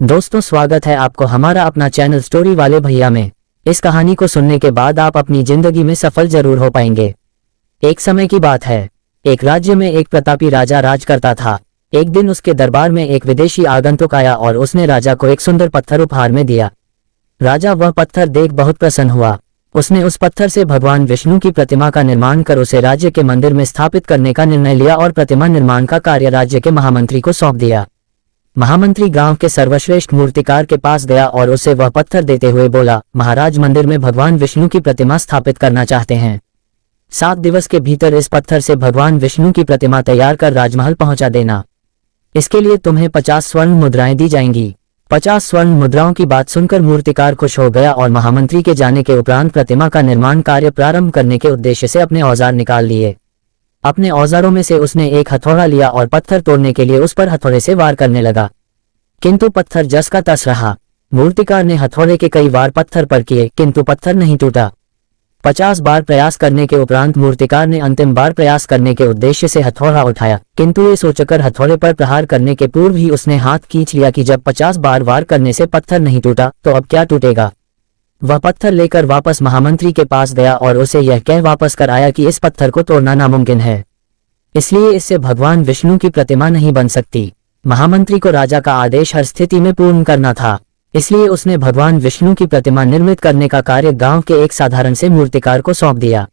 दोस्तों, स्वागत है आपको हमारा अपना चैनल स्टोरी वाले भैया में। इस कहानी को सुनने के बाद आप अपनी जिंदगी में सफल जरूर हो पाएंगे। एक समय की बात है, एक राज्य में एक प्रतापी राजा राज करता था। एक दिन उसके दरबार में एक विदेशी आगंतुक आया और उसने राजा को एक सुंदर पत्थर उपहार में दिया। राजा वह पत्थर देख बहुत प्रसन्न हुआ। उसने उस पत्थर से भगवान विष्णु की प्रतिमा का निर्माण कर उसे राज्य के मंदिर में स्थापित करने का निर्णय लिया और प्रतिमा निर्माण का कार्य राज्य के महामंत्री को सौंप दिया। महामंत्री गांव के सर्वश्रेष्ठ मूर्तिकार के पास गया और उसे वह पत्थर देते हुए बोला, महाराज मंदिर में भगवान विष्णु की प्रतिमा स्थापित करना चाहते हैं। 7 दिवस के भीतर इस पत्थर से भगवान विष्णु की प्रतिमा तैयार कर राजमहल पहुंचा देना। इसके लिए तुम्हें 50 स्वर्ण मुद्राएं दी जाएंगी। 50 स्वर्ण मुद्राओं की बात सुनकर मूर्तिकार खुश हो गया और महामंत्री के जाने के उपरांत प्रतिमा का निर्माण कार्य प्रारंभ करने के उद्देश्य से अपने औजार निकाल लिए। अपने औजारों में से उसने एक हथौड़ा लिया और पत्थर तोड़ने के लिए उस पर हथौड़े से वार करने लगा, किंतु पत्थर जस का तस रहा। मूर्तिकार ने हथौड़े के कई वार पत्थर पर किए, किंतु पत्थर नहीं टूटा। 50 बार प्रयास करने के उपरांत मूर्तिकार ने अंतिम बार प्रयास करने के उद्देश्य से हथौड़ा उठाया, किंतु ये सोचकर हथौड़े पर प्रहार करने के पूर्व ही उसने हाथ खींच लिया कि जब 50 बार वार करने से पत्थर नहीं टूटा तो अब क्या टूटेगा। वह पत्थर लेकर वापस महामंत्री के पास गया और उसे यह कह वापस कर आया कि इस पत्थर को तोड़ना नामुमकिन है, इसलिए इससे भगवान विष्णु की प्रतिमा नहीं बन सकती। महामंत्री को राजा का आदेश हर स्थिति में पूर्ण करना था, इसलिए उसने भगवान विष्णु की प्रतिमा निर्मित करने का कार्य गांव के एक साधारण से मूर्तिकार को सौंप दिया।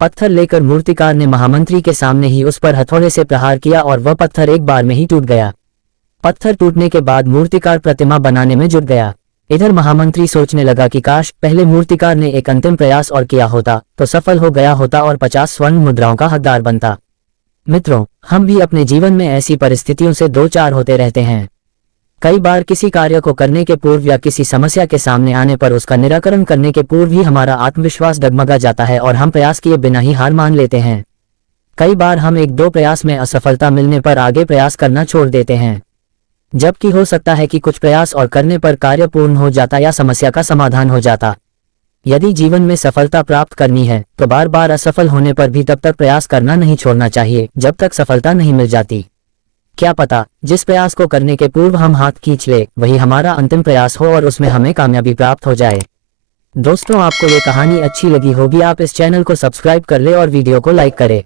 पत्थर लेकर मूर्तिकार ने महामंत्री के सामने ही उस पर हथौड़े से प्रहार किया और वह पत्थर एक बार में ही टूट गया। पत्थर टूटने के बाद मूर्तिकार प्रतिमा बनाने में जुट गया। इधर महामंत्री सोचने लगा कि काश पहले मूर्तिकार ने एक अंतिम प्रयास और किया होता तो सफल हो गया होता और 50 स्वर्ण मुद्राओं का हकदार बनता। मित्रों, हम भी अपने जीवन में ऐसी परिस्थितियों से दो चार होते रहते हैं। कई बार किसी कार्य को करने के पूर्व या किसी समस्या के सामने आने पर उसका निराकरण करने के पूर्व ही हमारा आत्मविश्वास डगमगा जाता है और हम प्रयास किए बिना ही हार मान लेते हैं। कई बार हम 1-2 प्रयास में असफलता मिलने पर आगे प्रयास करना छोड़ देते हैं, जबकि हो सकता है कि कुछ प्रयास और करने पर कार्य पूर्ण हो जाता या समस्या का समाधान हो जाता। यदि जीवन में सफलता प्राप्त करनी है तो बार बार असफल होने पर भी तब तक प्रयास करना नहीं छोड़ना चाहिए जब तक सफलता नहीं मिल जाती। क्या पता जिस प्रयास को करने के पूर्व हम हाथ खींच ले वही हमारा अंतिम प्रयास हो और उसमें हमें कामयाबी प्राप्त हो जाए। दोस्तों, आपको ये कहानी अच्छी लगी होगी, आप इस चैनल को सब्सक्राइब कर ले और वीडियो को लाइक करें।